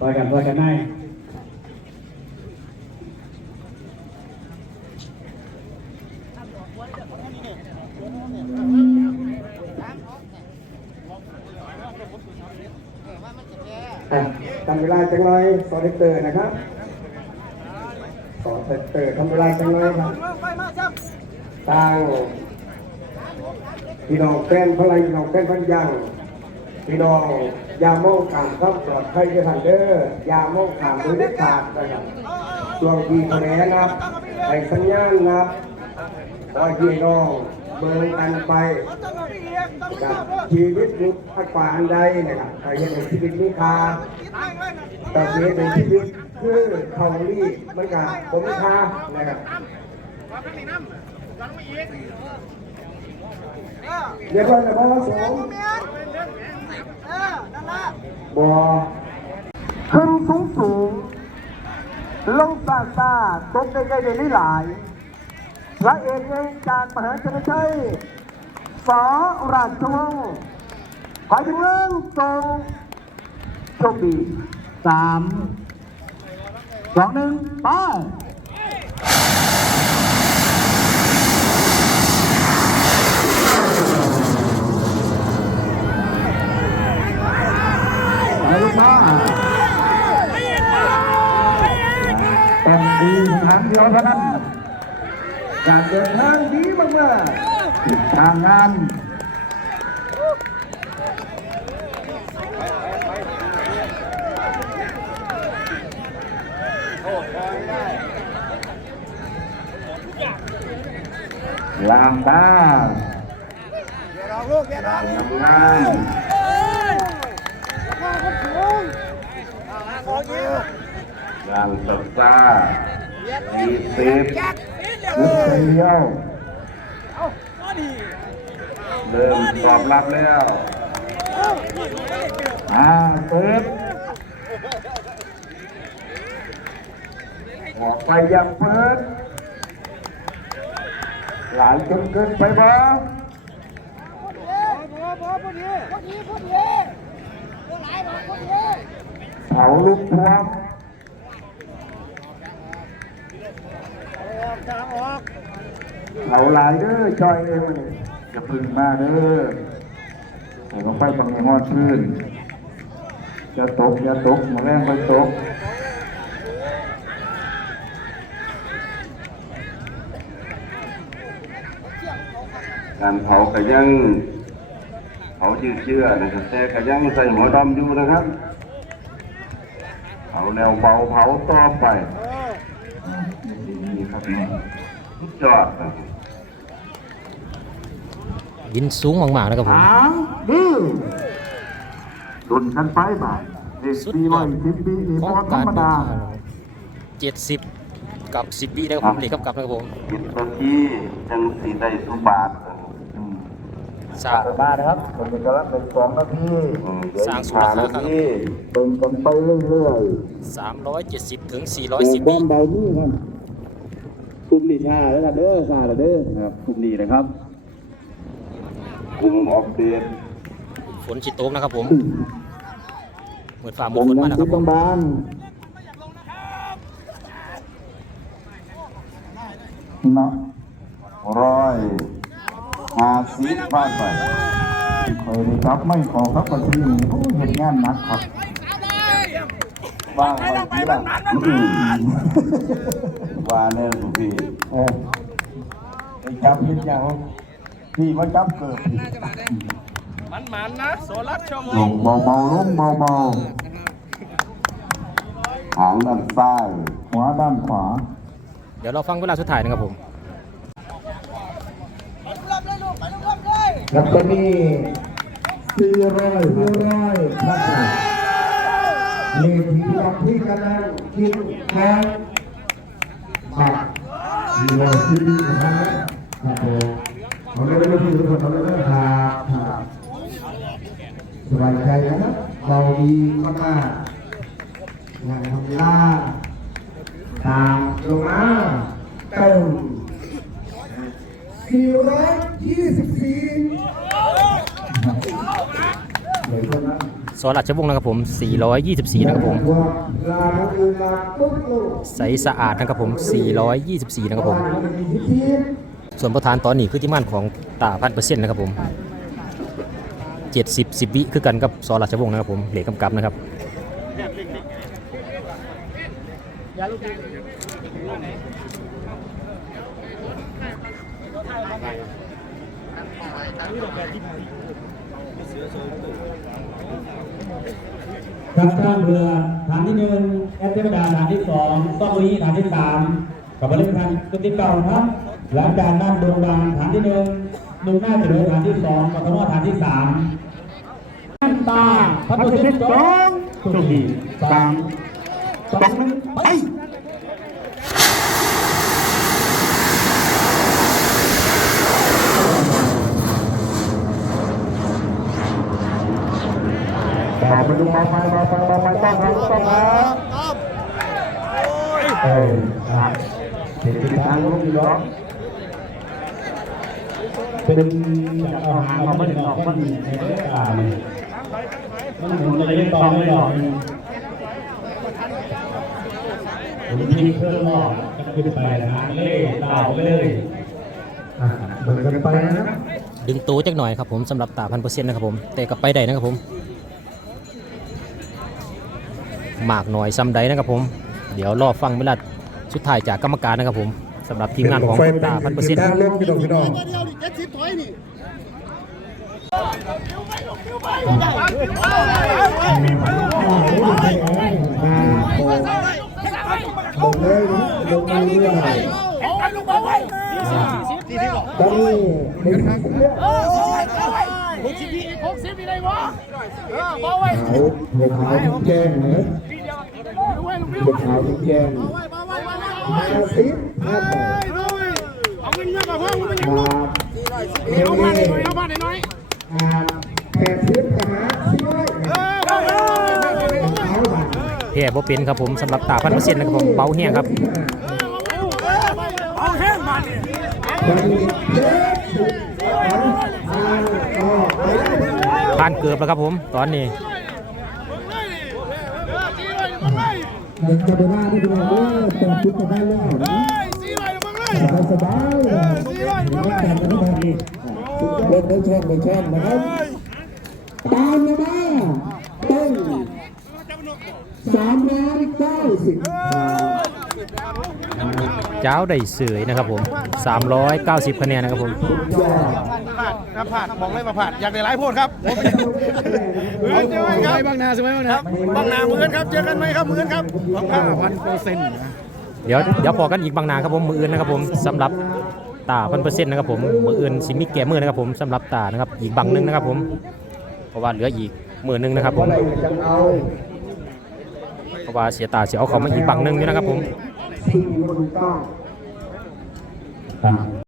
ต่อยกันต่อยกันได้ทำเวลาจังเลยสอนเตอร์นะครับสอนเตอร์ทำเวลาจังเลยครับตั้งพี่น้องแฟนพลังพี่น้องแฟนพันยังพี่น้อง ยามองขามครับปลอดภัยจะทันเด้ออยามองขามโดยเด็ดขาดนะครับช่วงที่คะแนนนับไปสัญญาณนับคอยพี่น้องเบิ่งกันไปกับชีวิตยุคพักป่าอันใดนะครับใครยังในชีวิตมีค่าแต่เสียในชีวิตคือเขาลี่มันกับผมมีค่านะครับ เรียกว่าจะบอกว่าสองบอขึ้นสูงสูงลงซาซาตกใกล้ๆในหลายพระเอกเองจากมหาชนชัยสอราชวงศ์ขอให้เรื่องทรงโชคดีสามสองหนึ่งไปลูกมาต้อง ดีทางเดียวเท่านั้นการเดินทางดีมากๆทิศทางงานลางตาทำงานลางสับ ซายี่สิบลุกเดียวเริ่มตอบรับแล้วอ่าเปิดออกไปยังเปิดหลายจนเกินไปบ่เผาลูกพวง เผาหลายเด้อจอยเอ้ยจะพึ่งมาเด้อแต่ก็ไฟบังในฮอดพื้นจะตกอย่าตกมาแรงไปตกการเผากระยังเผาชื่อเชื่อนะครับแต่กระยังใส่หัวดำอยู่นะครับเผาแนวเบาเผาต่อไป สุดยอดนะครับยินสูงมากๆนะครับผม สามดื้อดุนกันไปบ่ายเด็กสุดปียร้ออดยสิบปีนี่ขพองอธรการรมเดินดาทางเจ็ดสิบกับสิบปีนะครับผมนี่ครับกลับนะครับผมคิดตัวที่จังสีได้สุบาทอืมสร้างมานะครับผมเป็นกำลังเป็นสองนาทีอืมสร้างสุหารานาคาครับทีเป็นกันไปเรื่อยสามร้อยเจ็ดสิบถึงสี่ๆร้อยสิบคปีวามเบา นี่ครับกลุ่มนิชาแล้วกันเด้อชาแล้วเด้อครับกลุ่มนี้นะครับกลุ่มออกเดตฝนชิโต๊กนะครับผมเหมือนฝ่าผมือมฝนยัมางนะคคิรัดบผมบางๆเนาะร้อยห้าสิบบ้านไปเคยได้ครับไม่ขอครับวันที่นี้โอ้เห็นงานหนักครับ ว่างวันที่ละอืมว่าแน่ทุกพี่เออไอ้จับยินยังพี่มาจับเกิดมันมันๆนะโซลัสชั่วโมลงงเบาๆลงเบาๆหางด้านซ้ายขวาด้านขวา เดี๋ยวเราฟังเวลาสุดท้ายนะครับผมแล้วก็มีสี่ร้อยสี่ร้อย ครับนี่ที่เราที่กำลังกินแค่บักสี่ร้อยสี่นะครับผมเราไม่ได้ที่ทุกคนเราไม่ได้ทาสบายใจนะครับเราดีมากๆงานทำลาตามลงมาเติม424เลยเท่านั้น ซอราชวงศ์นะครับผม 424 นะครับผมลาทางอื่นลาปุ๊บลูกใสสะอาดนะครับผม 424 นะครับผม ส่วนประธานตอนนี้คือที่มั่นของตาพันเปอร์เซ็นต์นะครับผม 70 10วิคือกันกับซอราชวงศ์นะครับผม เหล็กกำกับนะครับ ครับท่านเรือฐานที่หนึ่งแอสเทวดาฐานที่สองต้องรีฐานที่สามกับบริษัทกติเก่าครับ หลังจากนั้นดวงดานฐานที่หนึ่งหนุ่มหน้าเฉลยฐานที่สองกทมฐานที่สามตาพัฒน์เจ้าสองสุขีสามสองหนึ่งไป ต่อไปดูมาไฟมาไฟมาไฟต้องครับต้องครับเออครับเป็นทิศทางลงอยู่เนาะเป็นอาหางมาไม่ออกมันในเรื่องกามันหมุนอะไรต่อไม่หรอกผมทิ้งเครื่องรอบก็ขึ้นไปนะเล่ดาวไปเลยเบิกกันไปนะดึงตัวจักหน่อยครับผมสำหรับตาพันเปอร์เซ็นต์นะครับผมแต่ก็ไปได้นะครับผม มากหน่อยซ้ำใดนะครับผม เดี๋ยวรอฟังเวลาสุดท้ายจากกรรมการนะครับผมสำหรับทีมงานของตาพันเปอร์เซ็นต์ทางลงพี่น้องพี่น้องลงเลยลงมาเรื่อยตอนนี้เป็นทางเลือกเขาหัวขาวทุกแจ้งเล ยหัวขาวทุกแจ้งห้าสิบห้าแปดครับเงี้ยอ่าแปดสิบไปหาสิบร้อยหัวขาวบ้างแพ้บ่เป็นครับผมสำหรับตาพันเปอร์เซ็นต์นะครับผมเบาแห้งครับผ่านเกือบแล้วครับผม ตอนนี้ มันจะไปว่าที่เราเออเปิดจุดกันได้แล้วนะสบายสบายหรือว่าการกันได้ดีเล่นได้แช่งได้แช่งนะครับตามมาได้ต้นสามร้อยเก้าสิบเจ้าได้เสยนะครับผม 390 คะแนนนะครับผมยอดผ่านครับผ่านบอกเลยว่าผ่านอยากได้หลายโพดครับเมือนเจอกันครับบางนาใช่ไหมบางนาบางนาเหมือนครับเจอกันไหมครับเหมือนครับห้าพันเปอร์เซ็นต์เดี๋ยวเดี๋ยวพอกันอีกบางนาครับผมมืออื่นนะครับผมสำหรับตาพันเปอร์เซ็นต์นะครับผมมืออื่นสิมีแก่มือนะครับผมสำหรับตานะครับอีกบังหนึงนะครับผม เพราะว่าเหลืออีกมือหนึงนะครับผมอะไรจังเอาเพราะว่าเสียตาเสียเอาเขามาอีกบังหนึงอยู่นะครับผม Um,